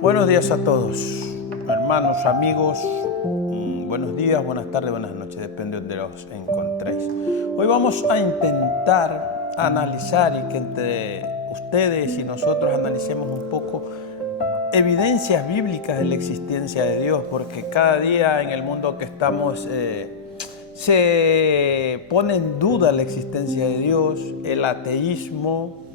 Buenos días a todos, hermanos, amigos, buenos días, buenas tardes, buenas noches, depende de donde los encontréis. Hoy vamos a intentar analizar y que entre ustedes y nosotros analicemos un poco evidencias bíblicas de la existencia de Dios, porque cada día en el mundo que estamos se pone en duda la existencia de Dios, el ateísmo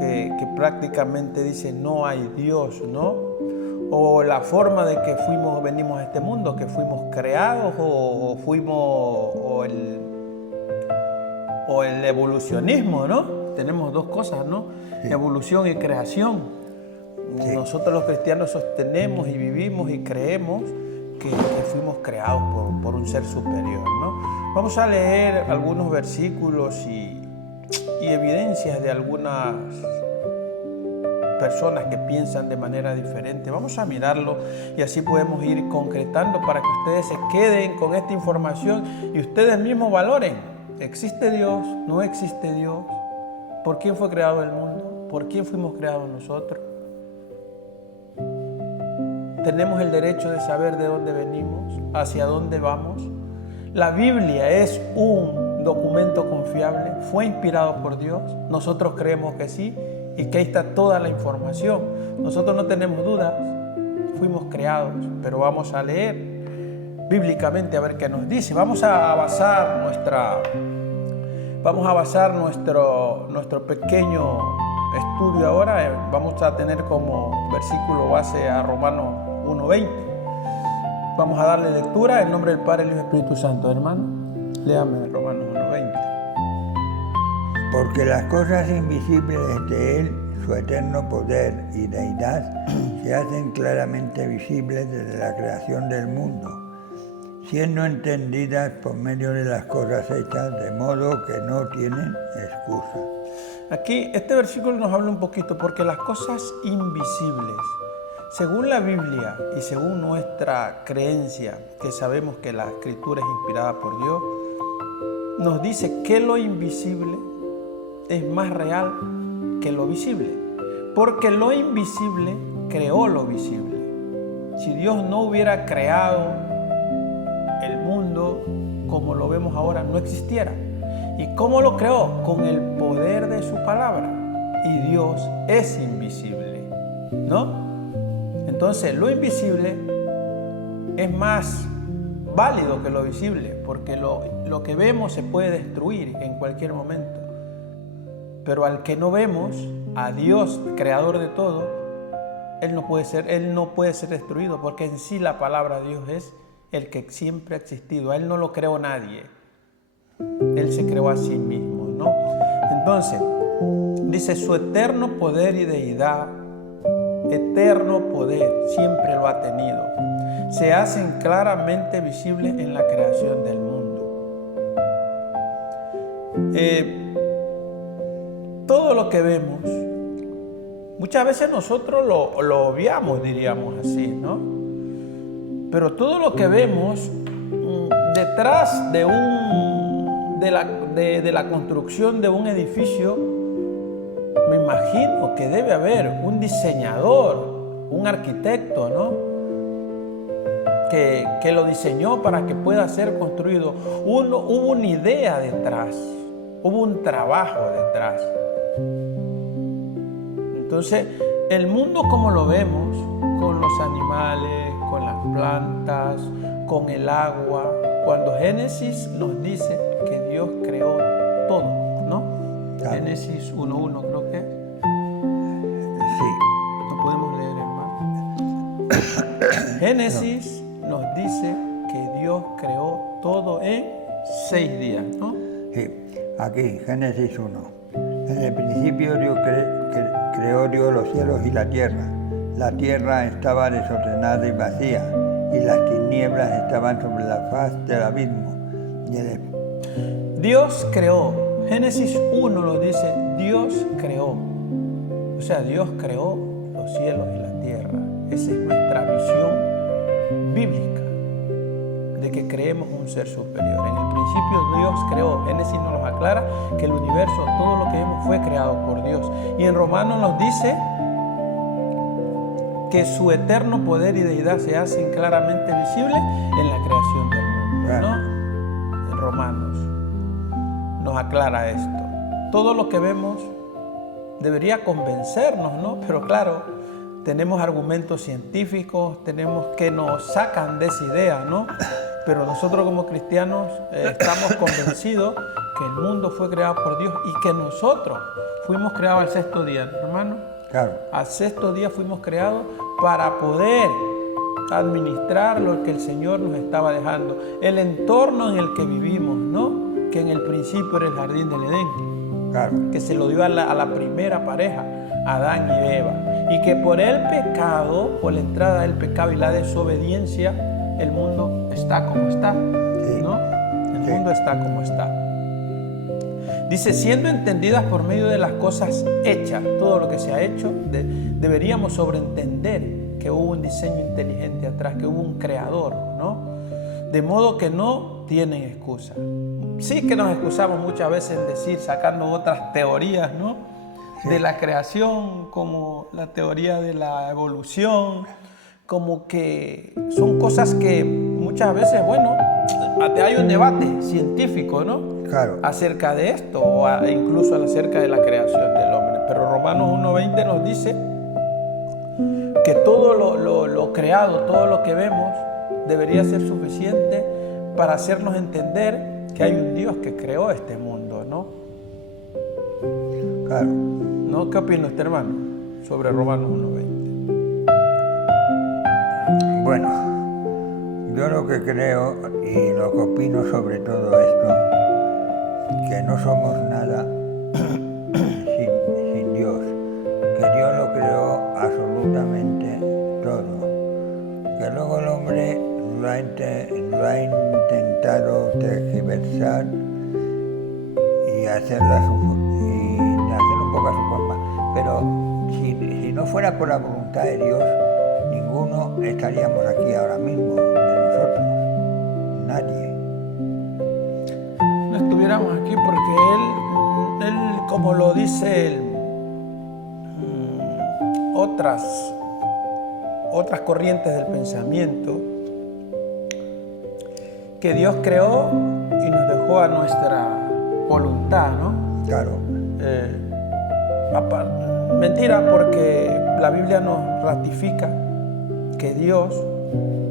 que prácticamente dice no hay Dios, ¿no? O la forma de que venimos a este mundo, que fuimos creados o el evolucionismo, ¿no? Tenemos dos cosas, ¿no? Sí. Evolución y creación. Sí. Nosotros los cristianos sostenemos y vivimos y creemos que fuimos creados por un ser superior, ¿no? Vamos a leer algunos versículos y evidencias de algunas personas que piensan de manera diferente. Vamos a mirarlo y así podemos ir concretando para que ustedes se queden con esta información y ustedes mismos valoren. ¿Existe Dios? ¿No existe Dios? ¿Por quién fue creado el mundo? ¿Por quién fuimos creados nosotros? ¿Tenemos el derecho de saber de dónde venimos? ¿Hacia dónde vamos? La Biblia es un documento confiable, fue inspirado por Dios, nosotros creemos que sí y que ahí está toda la información.Nosotros no tenemos dudas, fuimos creados, pero vamos a leer bíblicamente a ver qué nos dice. Vamos a basar nuestro pequeño estudio ahora, vamos a tener como versículo base a Romanos 1:20. Vamos a darle lectura en nombre del Padre, el Hijo y el Espíritu Santo, hermano. Léame Romanos 1:20. Porque las cosas invisibles de Él, su eterno poder y deidad, se hacen claramente visibles desde la creación del mundo, siendo entendidas por medio de las cosas hechas, de modo que no tienen excusa. Aquí este versículo nos habla un poquito, porque las cosas invisibles, según la Biblia y según nuestra creencia, que sabemos que la Escritura es inspirada por Dios, nos dice que lo invisible es más real que lo visible, porque lo invisible creó lo visible. Si Dios no hubiera creado el mundo como lo vemos ahora, no existiera. ¿Y cómo lo creó? Con el poder de su palabra. Y Dios es invisible, ¿no? Entonces, lo invisible es más válido que lo visible, porque lo que vemos se puede destruir en cualquier momento. Pero al que no vemos, a Dios, creador de todo, Él no puede ser destruido, porque en sí la palabra de Dios es el que siempre ha existido. A Él no lo creó nadie. Él se creó a sí mismo, ¿no? Entonces, dice su eterno poder y deidad, eterno poder, siempre lo ha tenido. Se hacen claramente visibles en la creación del mundo. Todo lo que vemos, muchas veces nosotros lo obviamos, diríamos así, ¿no? Pero todo lo que vemos detrás de la construcción de un edificio, me imagino que debe haber un diseñador, un arquitecto, ¿no? Que lo diseñó para que pueda ser construido. Hubo una idea detrás, hubo un trabajo detrás. Entonces, el mundo como lo vemos, con los animales, con las plantas, con el agua, cuando Génesis nos dice que Dios creó todo, ¿no? Claro. Génesis 1:1 creo que es. Sí. ¿No podemos leer, hermano? Génesis nos dice que Dios creó todo en 6 días, ¿no? Sí, aquí, Génesis 1. En el principio Dios creó Dios los cielos y la tierra. La tierra estaba desordenada y vacía, y las tinieblas estaban sobre la faz del abismo. Dios creó. Génesis 1 nos dice, Dios creó. O sea, Dios creó los cielos y la tierra. Esa es nuestra visión bíblica. de que creemos un ser superior. En el principio Dios creó, Génesis nos lo aclara, que el universo, todo lo que vemos fue creado por Dios. Y en Romanos nos dice que su eterno poder y deidad se hacen claramente visibles en la creación del mundo, ¿no? En Romanos nos aclara esto. Todo lo que vemos debería convencernos, ¿no? Pero claro, tenemos argumentos científicos, tenemos que nos sacan de esa idea, ¿no? Pero nosotros como cristianos estamos convencidos que el mundo fue creado por Dios y que nosotros fuimos creados al sexto día, ¿no, hermano? Claro. Al sexto día fuimos creados para poder administrar lo que el Señor nos estaba dejando, el entorno en el que vivimos, ¿no? Que en el principio era el jardín del Edén, Claro. que se lo dio a la primera pareja, Adán y Eva, y que por el pecado, por la entrada del pecado y la desobediencia, el mundo está como está, ¿no? El mundo está como está. Dice, siendo entendidas por medio de las cosas hechas, todo lo que se ha hecho, deberíamos sobreentender que hubo un diseño inteligente atrás, que hubo un creador, ¿no? De modo que no tienen excusa. Sí que nos excusamos muchas veces en decir, sacando otras teorías, ¿no? Sí. De la creación, como la teoría de la evolución, como que son cosas que muchas veces, bueno, hay un debate científico, ¿no? Claro. Acerca de esto, o incluso acerca de la creación del hombre. Pero Romanos 1:20 nos dice que todo lo creado, todo lo que vemos, debería ser suficiente para hacernos entender que hay un Dios que creó este mundo, ¿no? Claro. ¿No? ¿Qué opina usted, hermano, sobre Romanos 1:20? Bueno, yo lo que creo y lo que opino sobre todo esto, que no somos nada sin Dios, que Dios lo creó absolutamente todo, que luego el hombre lo ha intentado tergiversar y hacerlo un poco a su forma, pero si no fuera por la voluntad de Dios, ninguno estaríamos aquí ahora mismo, de nosotros, nadie. No estuviéramos aquí porque él como lo dice él, otras corrientes del pensamiento, que Dios creó y nos dejó a nuestra voluntad, ¿no? Claro. Mentira, porque la Biblia nos ratifica que Dios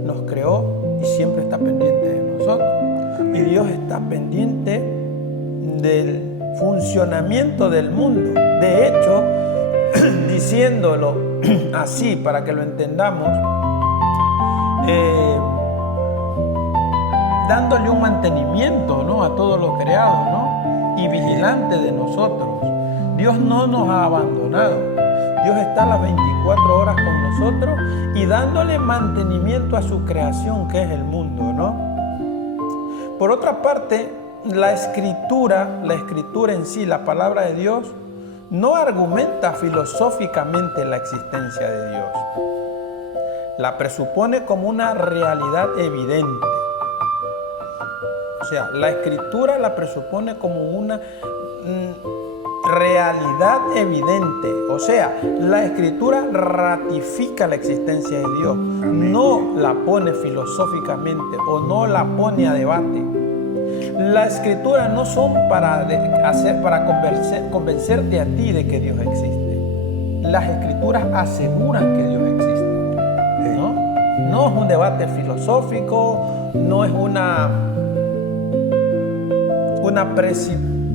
nos creó y siempre está pendiente de nosotros. Y Dios está pendiente del funcionamiento del mundo. De hecho, diciéndolo así para que lo entendamos, dándole un mantenimiento, ¿no?, a todo lo creado, ¿no?, y vigilante de nosotros. Dios no nos ha abandonado. Dios está las 24 horas con nosotros y dándole mantenimiento a su creación, que es el mundo, ¿no? Por otra parte, la escritura en sí, la palabra de Dios, no argumenta filosóficamente la existencia de Dios. La presupone como una realidad evidente. O sea, la escritura la presupone como una realidad evidente. O sea, la escritura ratifica la existencia de Dios. No la pone filosóficamente o no la pone a debate. Las escrituras no son para convencerte a ti de que Dios existe. Las escrituras aseguran que Dios existe, ¿no? No es un debate filosófico, no es una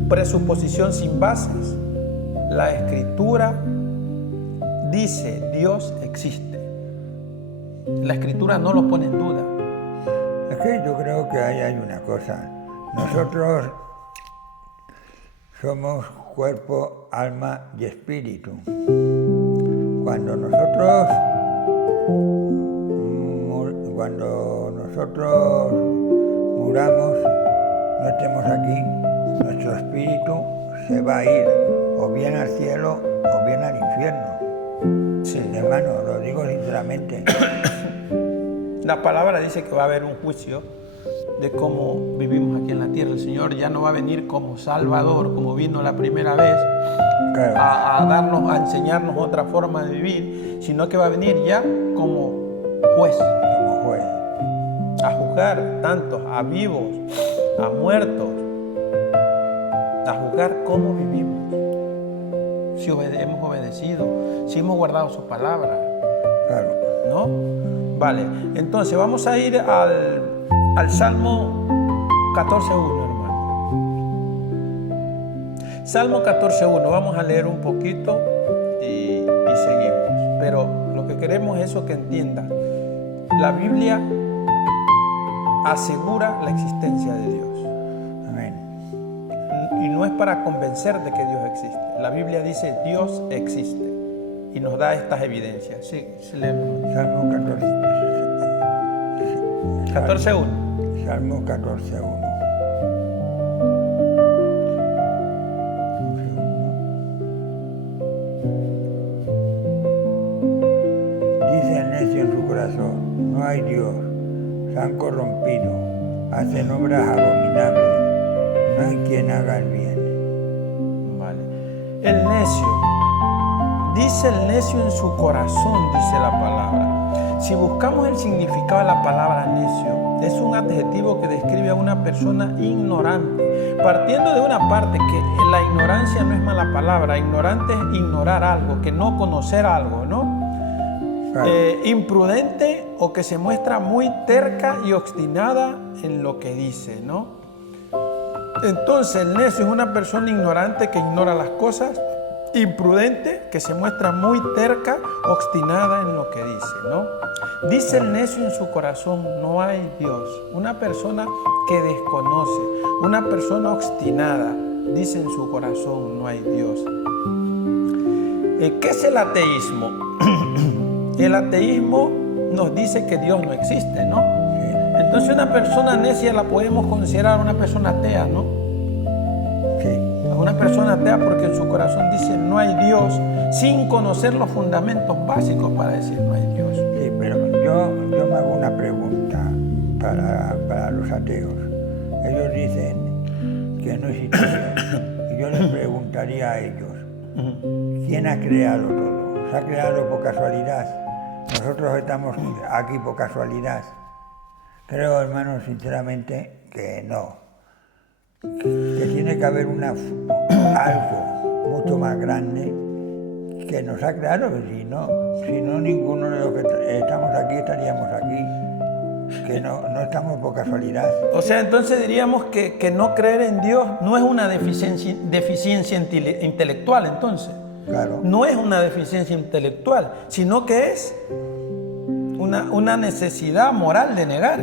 presuposición sin bases. La escritura dice Dios existe. La escritura no lo pone en duda. Es que yo creo que ahí hay una cosa. Nosotros somos cuerpo, alma y espíritu. Cuando nosotros muramos, no estemos aquí, nuestro espíritu se va a ir o bien al cielo o bien al infierno. Sí, hermano, lo digo sinceramente. La palabra dice que va a haber un juicio de cómo vivimos aquí en la tierra. El Señor ya no va a venir como Salvador, como vino la primera vez, Claro. a enseñarnos otra forma de vivir, sino que va a venir ya como juez, Como juez. a juzgar tantos, a vivos, a muertos, a juzgar cómo vivimos, si hemos obedecido, si hemos guardado su palabra, Claro. ¿no? Vale, entonces vamos a ir al Salmo 14.1, hermano. Salmo 14.1, vamos a leer un poquito y seguimos. Pero lo que queremos es eso, que entiendas. La Biblia asegura la existencia de Dios. Amén. Y no es para convencer de que Dios existe. La Biblia dice Dios existe y nos da estas evidencias. Sí, leemos. Salmo 14.1. Salmo 14.1. Un segundo. Dice el necio en su corazón, no hay Dios, se han corrompido, hacen obras abominables, no hay quien haga el bien. Vale. El necio. Dice el necio en su corazón, dice la palabra. Si buscamos el significado de la palabra necio, es un adjetivo que describe a una persona ignorante. Partiendo de una parte que la ignorancia no es mala palabra, ignorante es ignorar algo, que no conocer algo, ¿no? Claro. Imprudente o que se muestra muy terca y obstinada en lo que dice, ¿no? Entonces el necio es una persona ignorante que ignora las cosas, imprudente que se muestra muy terca, obstinada en lo que dice, ¿no? Dice el necio en su corazón, no hay Dios. Una persona que desconoce, una persona obstinada, dice en su corazón, no hay Dios. ¿Qué es el ateísmo? El ateísmo nos dice que Dios no existe, ¿no? Sí. Entonces una persona necia la podemos considerar una persona atea, ¿no? Sí. Una persona atea porque en su corazón dice no hay Dios, sin conocer los fundamentos básicos para decir no hay Dios. Sí, pero yo me hago una pregunta para los ateos. Ellos dicen que no existe Dios. Y yo les preguntaría a ellos, ¿quién ha creado todo? ¿Se ha creado por casualidad? Nosotros estamos aquí por casualidad. Creo, hermanos, sinceramente, que no. Que tiene que haber algo mucho más grande que nos ha creado, que si no ninguno de los que estamos aquí estaríamos aquí, que no estamos por casualidad. O sea, entonces diríamos que no creer en Dios no es una deficiencia intelectual, entonces. Claro. No es una deficiencia intelectual, sino que es una necesidad moral de negar.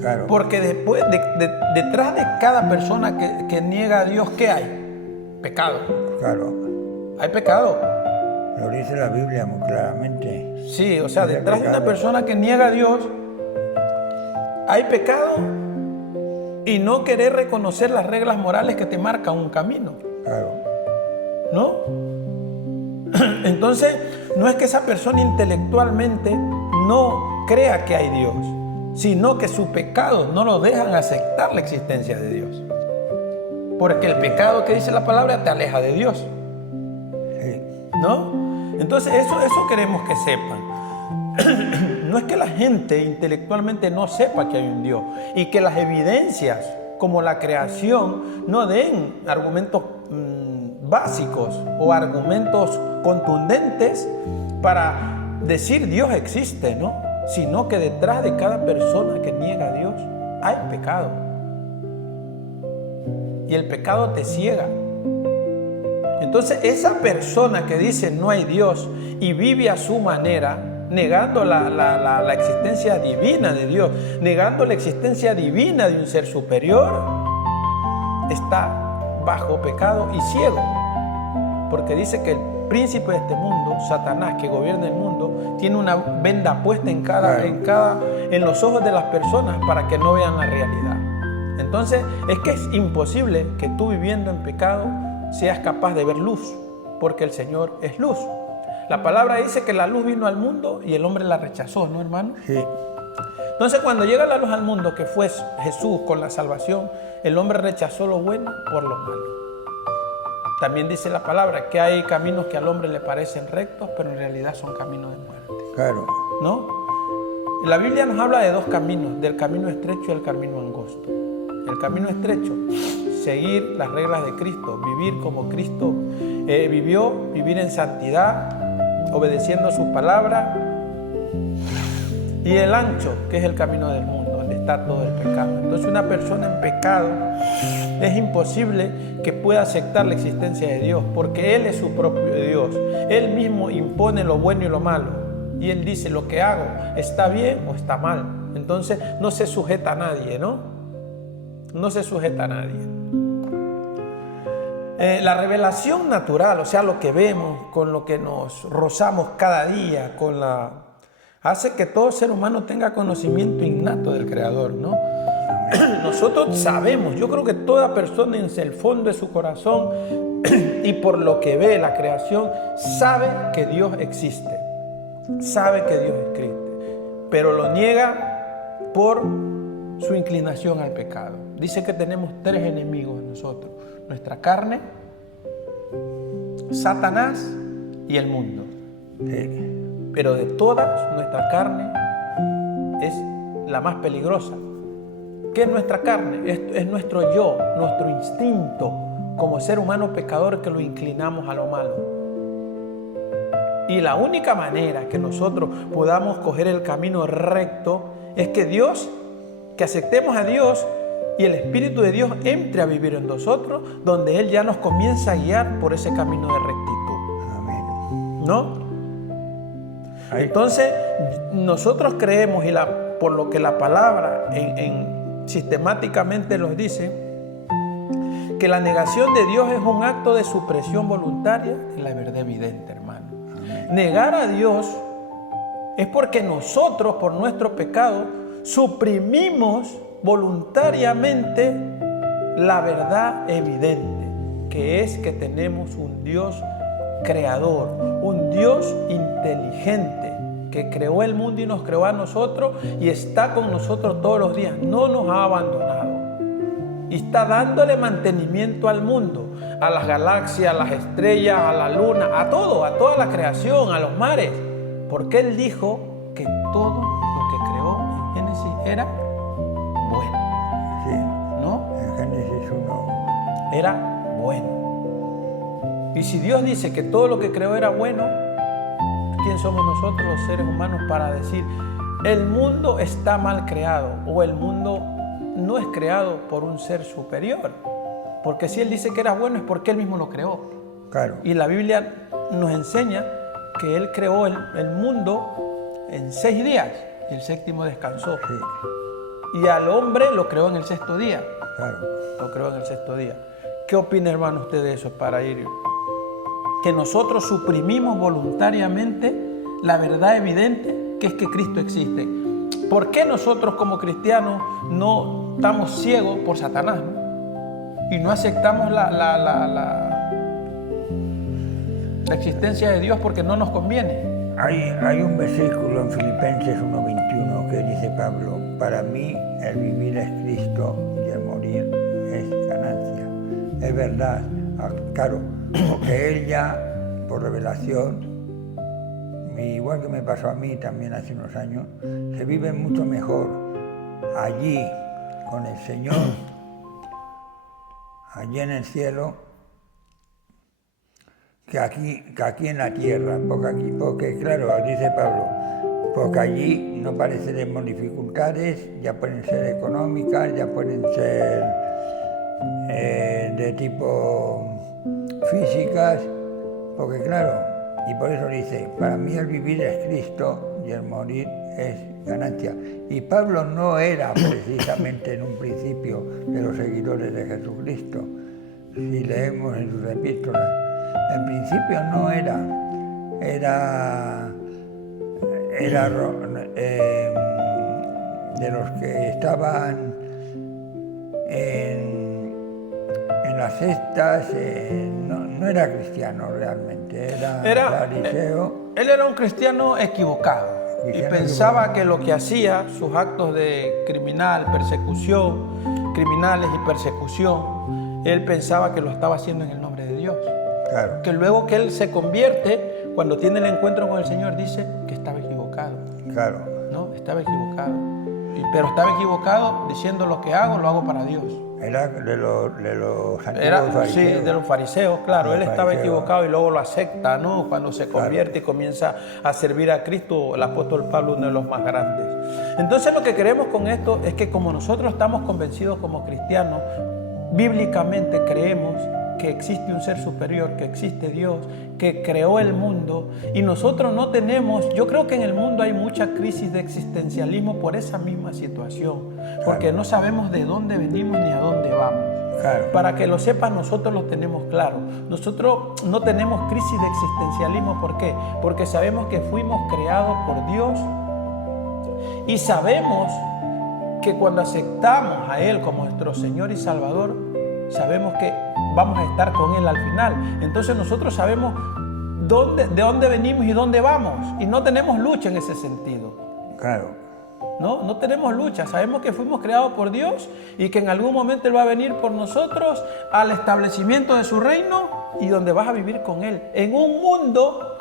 Claro. Porque después, detrás de cada persona que niega a Dios, ¿qué hay? Pecado. Claro. Hay pecado. Lo dice la Biblia muy claramente. Sí, o sea, Hay detrás de una pecado. persona que niega a Dios, hay pecado y no querer reconocer las reglas morales que te marcan un camino, Claro. ¿no? Entonces, no es que esa persona intelectualmente no crea que hay Dios, sino que sus pecados no lo dejan aceptar la existencia de Dios. Porque el pecado que dice la palabra te aleja de Dios, Sí. ¿no? Entonces eso queremos que sepan. No es que la gente intelectualmente no sepa que hay un Dios y que las evidencias como la creación no den argumentos básicos o argumentos contundentes para decir Dios existe, ¿no? Sino que detrás de cada persona que niega a Dios hay pecado. Y el pecado te ciega. Entonces esa persona que dice no hay Dios y vive a su manera, negando la existencia divina de Dios, negando la existencia divina de un ser superior, está bajo pecado y ciego. Porque dice que el príncipe de este mundo, Satanás, que gobierna el mundo, tiene una venda puesta en los ojos de las personas para que no vean la realidad. Entonces, es que es imposible que tú viviendo en pecado seas capaz de ver luz, porque el Señor es luz. La palabra dice que la luz vino al mundo y el hombre la rechazó, ¿no, hermano? Sí. Entonces, cuando llega la luz al mundo, que fue Jesús con la salvación, el hombre rechazó lo bueno por lo malo. También dice la palabra que hay caminos que al hombre le parecen rectos, pero en realidad son caminos de muerte. Claro. ¿No? La Biblia nos habla de dos caminos, del camino estrecho y el camino angosto. El camino estrecho, seguir las reglas de Cristo, vivir como Cristo vivió, vivir en santidad, obedeciendo sus palabras. Y el ancho, que es el camino del mundo, donde está todo el pecado. Entonces, una persona en pecado es imposible que pueda aceptar la existencia de Dios, porque Él es su propio Dios. Él mismo impone lo bueno y lo malo. Y Él dice, lo que hago, ¿está bien o está mal? Entonces, no se sujeta a nadie, ¿no? No se sujeta a nadie. La revelación natural, o sea, lo que vemos, con lo que nos rozamos cada día, hace que todo ser humano tenga conocimiento innato del Creador, ¿no? Nosotros sabemos, yo creo que toda persona en el fondo de su corazón y por lo que ve la creación, sabe que Dios existe, sabe que Dios existe, pero lo niega por su inclinación al pecado. Dice que tenemos tres enemigos nosotros: nuestra carne, Satanás y el mundo. Sí. Pero de todas, nuestra carne es la más peligrosa. ¿Qué es nuestra carne? Es nuestro yo, nuestro instinto como ser humano pecador, que lo inclinamos a lo malo. Y la única manera que nosotros podamos coger el camino recto es que aceptemos a Dios y el Espíritu de Dios entre a vivir en nosotros, donde Él ya nos comienza a guiar por ese camino de rectitud. Amén. ¿No? Entonces, nosotros creemos, por lo que la palabra sistemáticamente nos dice, que la negación de Dios es un acto de supresión voluntaria de la verdad evidente, hermano. Amén. Negar a Dios es porque nosotros, por nuestro pecado, suprimimos voluntariamente la verdad evidente, que es que tenemos un Dios creador, un Dios inteligente, que creó el mundo y nos creó a nosotros y está con nosotros todos los días, no nos ha abandonado y está dándole mantenimiento al mundo, a las galaxias, a las estrellas, a la luna, a todo, a toda la creación, a los mares, porque Él dijo que todo lo que creó en Génesis era bueno. Sí. ¿No? En Génesis 1. Era bueno. Y si Dios dice que todo lo que creó era bueno, ¿quién somos nosotros los seres humanos para decir el mundo está mal creado o el mundo no es creado por un ser superior? Porque si Él dice que era bueno es porque Él mismo lo creó. Claro. Y la Biblia nos enseña que Él creó el mundo en 6 días y el séptimo descansó. Sí. Y al hombre lo creó en el sexto día. Claro. Lo creó en el sexto día. ¿Qué opina, hermano, usted de eso para ir? Que nosotros suprimimos voluntariamente la verdad evidente, que es que Cristo existe. ¿Por qué nosotros como cristianos no estamos ciegos por Satanás, ¿no? Y no aceptamos la existencia de Dios porque no nos conviene? Hay un versículo en Filipenses 1:21 que dice Pablo: para mí el vivir es Cristo y el morir es ganancia. Es verdad, claro, porque Él ya, por revelación, igual que me pasó a mí también hace unos años, se vive mucho mejor allí con el Señor, allí en el cielo, que aquí en la tierra, porque claro, dice Pablo, porque allí no pareceremos dificultades, ya pueden ser económicas, ya pueden ser de tipo físicas, porque claro, y por eso dice, para mí el vivir es Cristo y el morir es ganancia. Y Pablo no era precisamente en un principio de los seguidores de Jesucristo. Si leemos en sus epístolas, en principio no era de los que estaban en las sectas, no era cristiano realmente, era fariseo. Él era un cristiano equivocado. Y Cristiano pensaba que lo que hacía, sus actos de criminales y persecución, él pensaba que lo estaba haciendo en el nombre de Dios. Claro, Que luego que él se convierte, cuando tiene el encuentro con el Señor, dice que estaba equivocado. claro. No, estaba equivocado. Pero estaba equivocado diciendo lo que hago, lo hago para Dios. Era de los antiguos Era, fariseos. sí, de los fariseos, claro. Los Él estaba fariseos. equivocado y luego lo acepta, ¿no? Cuando se convierte y comienza a servir a Cristo, el apóstol Pablo, uno de los más grandes. Entonces lo que queremos con esto es que como nosotros estamos convencidos como cristianos, bíblicamente creemos que existe un ser superior, que existe Dios, que creó el mundo, y nosotros no tenemos, yo creo que en el mundo hay mucha crisis de existencialismo por esa misma situación, porque no sabemos de dónde venimos ni a dónde vamos. Claro. Para que lo sepan, nosotros lo tenemos claro. Nosotros no tenemos crisis de existencialismo. ¿Por qué? Porque sabemos que fuimos creados por Dios y sabemos que cuando aceptamos a Él como nuestro Señor y Salvador, sabemos que vamos a estar con Él al final. Entonces nosotros sabemos de dónde venimos y dónde vamos, y no tenemos lucha en ese sentido. Claro. No tenemos lucha, sabemos que fuimos creados por Dios y que en algún momento Él va a venir por nosotros al establecimiento de su reino y donde vas a vivir con Él, en un mundo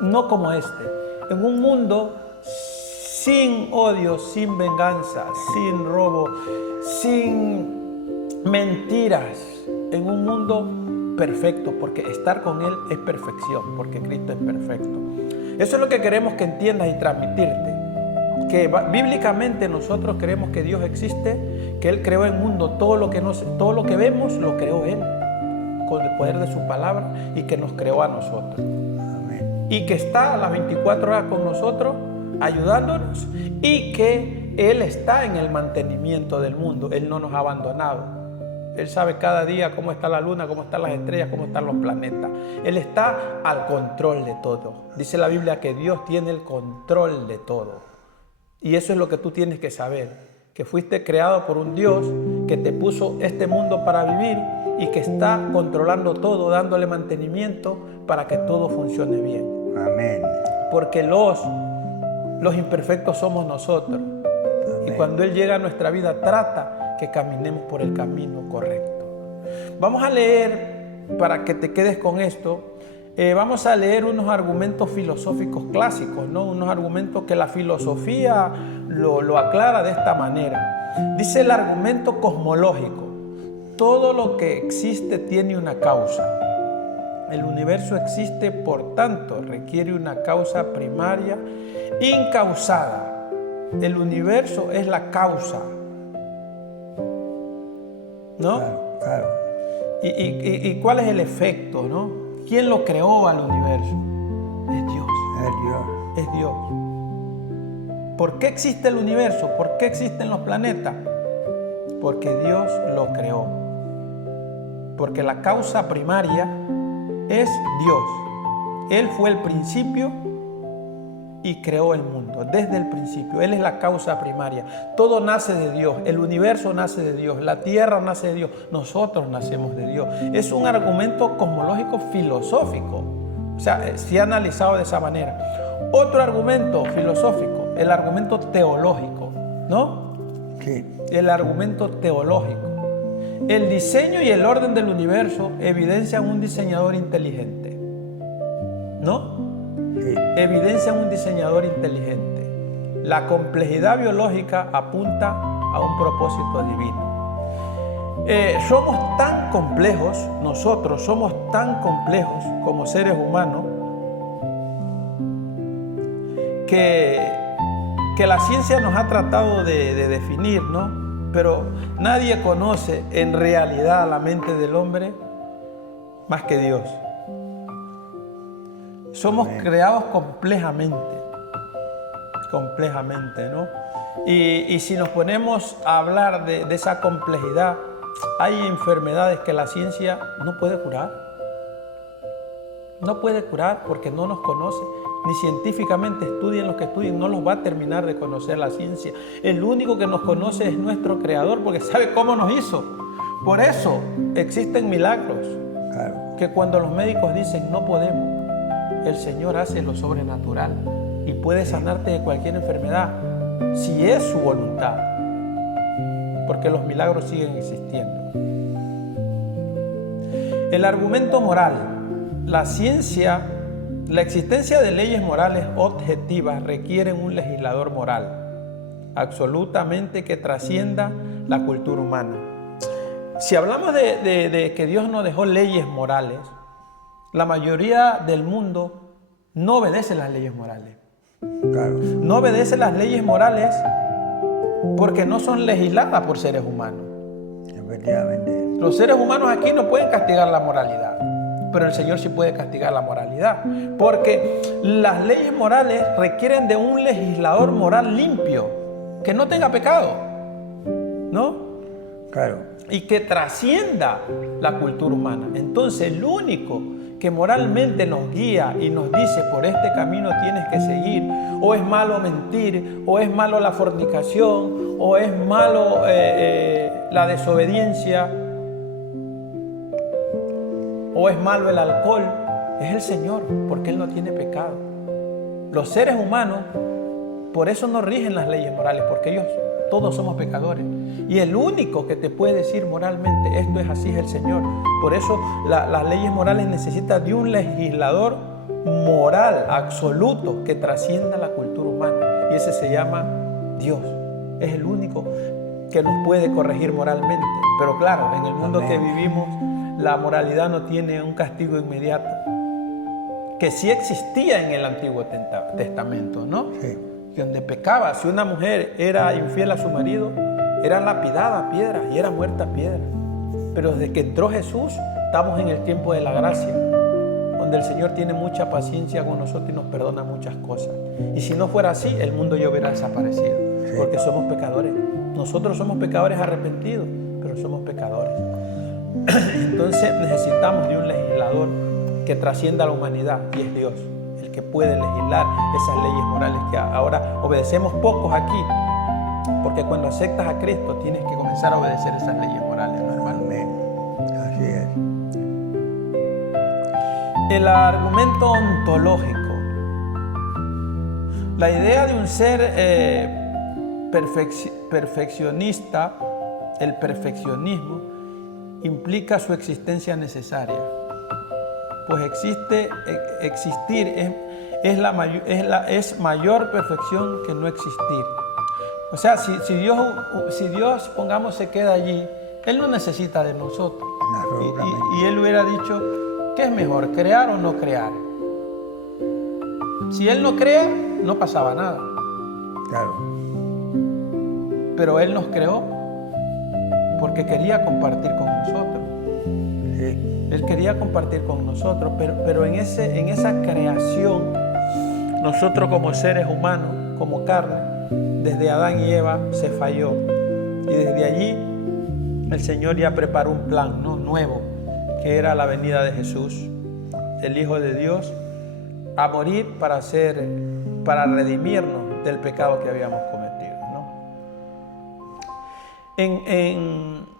no como este, en un mundo sin odio, sin venganza, sin robo, sin mentiras, en un mundo perfecto, porque estar con Él es perfección, porque Cristo es perfecto. Eso es lo que queremos que entiendas y transmitirte, que bíblicamente nosotros creemos que Dios existe, que Él creó el mundo, todo lo que vemos lo creó Él, con el poder de su palabra, y que nos creó a nosotros. Amén. Y que está a las 24 horas con nosotros, ayudándonos, y que Él está en el mantenimiento del mundo. Él no nos ha abandonado. Él sabe cada día cómo está la luna, cómo están las estrellas, cómo están los planetas. Él está al control de todo. Dice la Biblia que Dios tiene el control de todo. Y eso es lo que tú tienes que saber, que fuiste creado por un Dios que te puso este mundo para vivir y que está controlando todo, dándole mantenimiento para que todo funcione bien. Amén. Porque los imperfectos somos nosotros. Amén. Y cuando Él llega a nuestra vida, trata que caminemos por el camino correcto. Vamos a leer, para que te quedes con esto, vamos a leer unos argumentos filosóficos clásicos, ¿no? Unos argumentos que la filosofía lo aclara de esta manera. Dice el argumento cosmológico: todo lo que existe tiene una causa. El universo existe, por tanto, requiere una causa primaria incausada. El universo es la causa, ¿no? Claro, claro. ¿Y cuál es el efecto, no? ¿Quién lo creó al universo? Es Dios. Es Dios. Es Dios. ¿Por qué existe el universo? ¿Por qué existen los planetas? Porque Dios lo creó. Porque la causa primaria es Dios. Él fue el principio y creó el mundo desde el principio. Él es la causa primaria. Todo nace de Dios. El universo nace de Dios. La tierra nace de Dios. Nosotros nacemos de Dios. Es un argumento cosmológico filosófico. O sea, se ha analizado de esa manera. Otro argumento filosófico, el argumento teológico, ¿no? Sí. El argumento teológico. El diseño y el orden del universo evidencian un diseñador inteligente, ¿no? Sí. Evidencian un diseñador inteligente. La complejidad biológica apunta a un propósito divino. Somos tan complejos, nosotros somos tan complejos como seres humanos, que la ciencia nos ha tratado de definir, ¿no? Pero nadie conoce en realidad la mente del hombre más que Dios. Somos creados complejamente, ¿no? Y si nos ponemos a hablar de esa complejidad, hay enfermedades que la ciencia no puede curar. No puede curar porque no nos conoce. Ni científicamente, estudien los que estudien, no los va a terminar de conocer la ciencia. El único que nos conoce es nuestro Creador, porque sabe cómo nos hizo. Por eso existen milagros, Claro. que cuando los médicos dicen no podemos, el Señor hace lo sobrenatural y puede sanarte de cualquier enfermedad si es su voluntad, porque los milagros siguen existiendo. El argumento moral. La ciencia, la existencia de leyes morales objetivas requieren un legislador moral, absolutamente que trascienda la cultura humana. Si hablamos de que Dios nos dejó leyes morales, la mayoría del mundo no obedece las leyes morales. Claro. No obedece las leyes morales porque no son legisladas por seres humanos. Efectivamente. Los seres humanos aquí no pueden castigar la moralidad, pero el Señor sí puede castigar la moralidad, porque las leyes morales requieren de un legislador moral limpio, que no tenga pecado, ¿no? Claro. Y que trascienda la cultura humana. Entonces, el único que moralmente nos guía y nos dice por este camino tienes que seguir, o es malo mentir, o es malo la fornicación, o es malo la desobediencia, o es malo el alcohol, es el Señor, porque Él no tiene pecado. Los seres humanos, por eso no rigen las leyes morales, porque ellos todos somos pecadores. Y el único que te puede decir moralmente esto es así es el Señor. Por eso las leyes morales necesitan de un legislador moral absoluto que trascienda la cultura humana. Y ese se llama Dios. Es el único que nos puede corregir moralmente. Pero claro, en el mundo que vivimos, la moralidad no tiene un castigo inmediato, que sí existía en el Antiguo Testamento, ¿no? Sí. Donde pecaba, si una mujer era infiel a su marido, era lapidada a piedra y era muerta a piedra. Pero desde que entró Jesús, estamos en el tiempo de la gracia, donde el Señor tiene mucha paciencia con nosotros y nos perdona muchas cosas. Y si no fuera así, el mundo ya hubiera desaparecido, porque somos pecadores. Nosotros somos pecadores arrepentidos, pero somos pecadores. Entonces necesitamos de un legislador que trascienda la humanidad, y es Dios el que puede legislar esas leyes morales que ahora obedecemos pocos aquí, porque cuando aceptas a Cristo tienes que comenzar a obedecer esas leyes morales, ¿no, hermano? Amén. Así es. El argumento ontológico. La idea de un ser perfeccionista, el perfeccionismo, implica su existencia necesaria. Pues existir es mayor perfección que no existir. O sea, si Dios, pongamos, se queda allí, Él no necesita de nosotros. Y Él hubiera dicho, ¿qué es mejor, crear o no crear? Si Él no crea, no pasaba nada. Claro. Pero Él nos creó porque quería compartir con nosotros. Sí. Él quería compartir con nosotros, pero en esa creación, nosotros como seres humanos, como carne, desde Adán y Eva se falló. Y desde allí el Señor ya preparó un plan, ¿no?, nuevo, que era la venida de Jesús, el Hijo de Dios, a morir para redimirnos del pecado que habíamos cometido, ¿no? En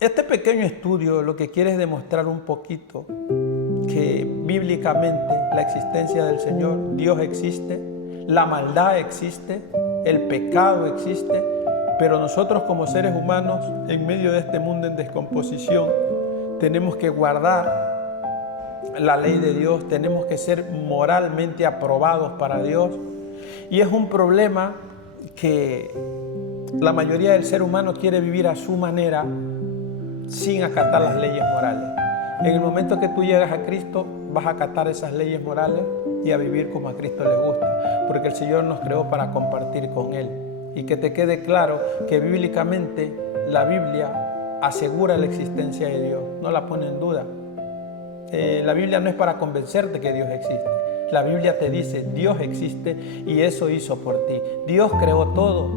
este pequeño estudio lo que quiere es demostrar un poquito que bíblicamente la existencia del Señor, Dios existe, la maldad existe, el pecado existe, pero nosotros como seres humanos, en medio de este mundo en descomposición, tenemos que guardar la ley de Dios, tenemos que ser moralmente aprobados para Dios. Y es un problema que la mayoría del ser humano quiere vivir a su manera, sin acatar las leyes morales. En el momento que tú llegas a Cristo, vas a acatar esas leyes morales y a vivir como a Cristo le gusta, porque el Señor nos creó para compartir con Él. Y que te quede claro que bíblicamente la Biblia asegura la existencia de Dios, no la pone en duda. La Biblia no es para convencerte que Dios existe. La Biblia te dice, Dios existe y eso hizo por ti. Dios creó todo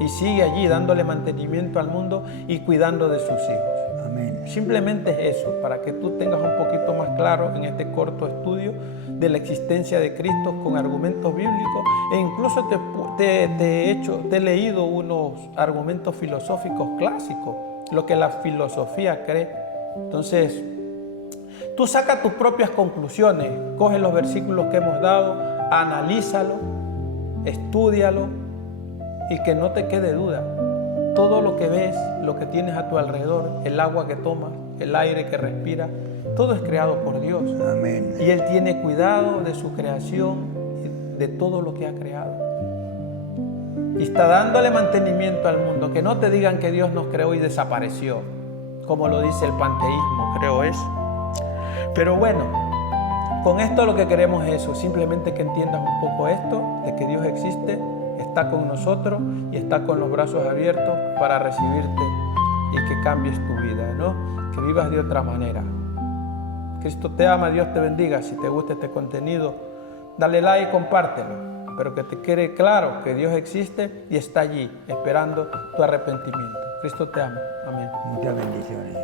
y sigue allí dándole mantenimiento al mundo y cuidando de sus hijos. Amén. Simplemente es eso, para que tú tengas un poquito más claro en este corto estudio de la existencia de Cristo con argumentos bíblicos, e incluso te he leído unos argumentos filosóficos clásicos, lo que la filosofía cree. Entonces, Tú saca tus propias conclusiones, coge los versículos que hemos dado, analízalo, estúdialo y que no te quede duda. Todo lo que ves, lo que tienes a tu alrededor, el agua que tomas, el aire que respiras, todo es creado por Dios. Amén. Y Él tiene cuidado de su creación, de todo lo que ha creado. Y está dándole mantenimiento al mundo. Que no te digan que Dios nos creó y desapareció, como lo dice el panteísmo, creo es. Pero bueno, con esto lo que queremos es eso, simplemente que entiendas un poco esto, de que Dios existe, está con nosotros y está con los brazos abiertos para recibirte y que cambies tu vida, ¿no? Que vivas de otra manera. Cristo te ama, Dios te bendiga. Si te gusta este contenido, dale like y compártelo, pero que te quede claro que Dios existe y está allí esperando tu arrepentimiento. Cristo te ama. Amén. Muchas bendiciones.